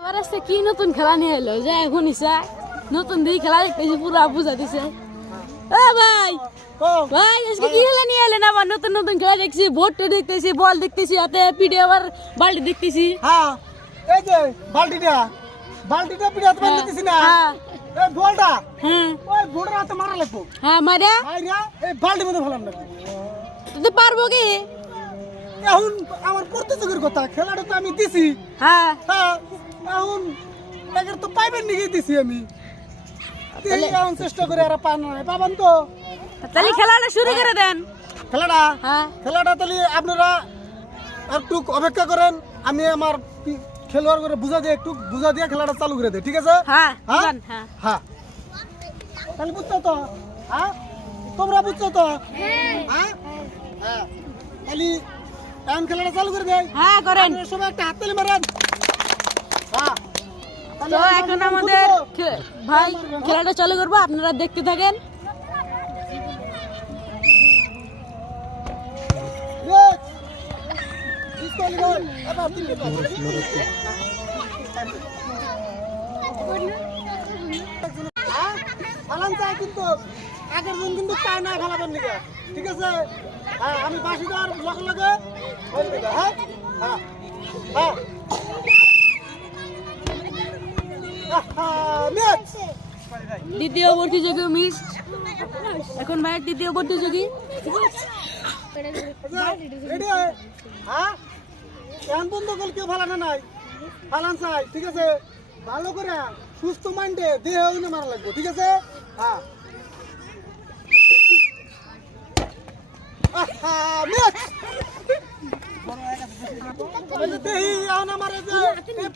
আবার আজকে কি নতুন খেলা নিয়ে এলো যে এখন ইসা নতুন দিয়ে খেলা দেখতেছি পুরা বুঝা দিছে। ভাই ভাই আজকে কি খেলা নিয়ে এলেন? আবার নতুন নতুন খেলা দেখছি, বোর্ড দেখতেছি, বল দেখতেছি, হাতে পিঠে আবার বাল্টি দেখতেছি। হ্যাঁ এই যে বাল্টিটা পিঠে হাতে দেখতেছি না, এই বলটা হ্যাঁ ওই বলটার হাতে মারা লাগবো। হ্যাঁ মারা মাইরা এই বাল্টির মধ্যে ফেলাম লাগবে। তুই পারবো কি? এখন আমার প্রতিযোগের কথা, খেলাটা তো আমি দিছি। হ্যাঁ হ্যাঁ এখন একের তো পাইবেন নাকি দিছি আমি, এখন চেষ্টা করে আর পাবেন তো। তাহলে খেলাটা শুরু করে দেন। খেলাটা হ্যাঁ খেলাটা তাহলে আপনারা একটু অপেক্ষা করেন, আমি আমার খেলোয়াড় করে বুঝা দিয়ে খেলাটা চালু করে দেয়, ঠিক আছে? হ্যাঁ হ্যাঁ হ্যাঁ হ্যাঁ তাহলে বুঝছো তো? হ্যাঁ তোমরা বুঝছো তো? হ্যাঁ হ্যাঁ তাহলে এখন খেলাটা চালু করে দেয়। হ্যাঁ করেন। আপনারা সবাই একটা হাত তালি মারেন। হ্যাঁ তো এখন আমাদের ভাই খেলাটা চালু করবো, আপনারা দেখতে থাকেন। কিন্তু আগের জন কিন্তু চায় না ফেলাবেন নাকি, ঠিক আছে? হ্যাঁ আমি বাসি দেওয়ার লগে লগে হ্যাঁ হ্যাঁ হ্যাঁ দ্বিতীয় প্রতিযোগী মিস, এখন ভাইয়ের দ্বিতীয় প্রতিযোগী। রেডি হ্যাঁ এখন বন্ধ করলে কেউ ফালানো নাই, ফালান চাই, ঠিক আছে? ভালো করে সুস্থ মাইন্ডে দেহ মারা লাগবে, ঠিক আছে? হ্যাঁ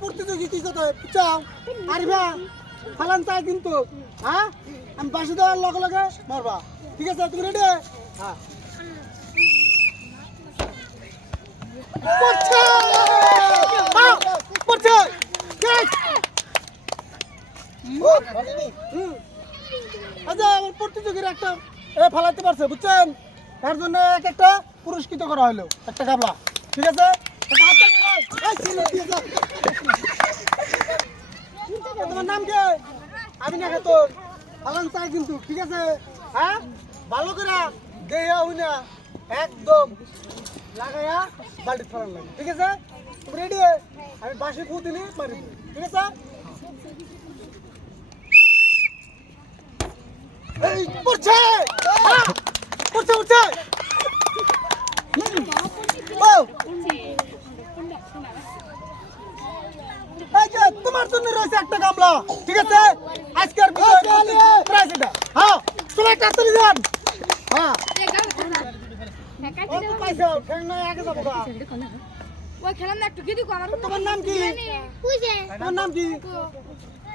প্রতিযোগী কি কথা চাও আরিবা ফালান চাই কিন্তু, হ্যাঁ আমি বাসি দেওয়ার লগে লগে মারবা, ঠিক আছে? তুমি রেডি? হ্যাঁ আচ্ছা আমার প্রতিযোগীর একটা ফালাইতে পারছে, বুঝছেন? এর জন্য একটা পুরস্কৃত করা হলো, একটা গাবলা, ঠিক আছে? তোমার নাম কে? আমি না খেতো ফালান চাই কিন্তু, ঠিক আছে? হ্যাঁ ভালো করে দেয়া হই না একদম লাগাইয়া বাল্টি ফেলান লাগে, ঠিক আছে? তুমি রেডি? আমি বাসি ফু দিলি মারি, ঠিক আছে? এই পড়ছে পড়ছে উঠছে তোমার জন্য রয়েছে একটা গামলা, ঠিক আছে? আজকের প্রাইজ এটা। হ্যাঁ তুমি একটা হাততালি দেন। হ্যাঁ তোমার নাম কি? তোমার নাম কি?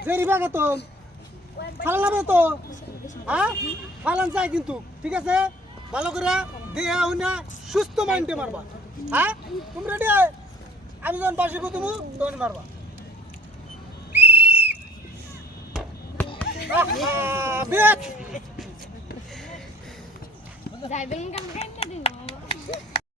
জেরিবা খাতুন। ফালাবে তো, হ্যাঁ ফালান চাই কিন্তু, ঠিক আছে? ভালো করে দেয়া হই না সুস্থ মাইন্ডে মারবা, হ্যাঁ? তুমি রেডি? আমি যখন বাসি তুমি তখন মারবা। যাইবেন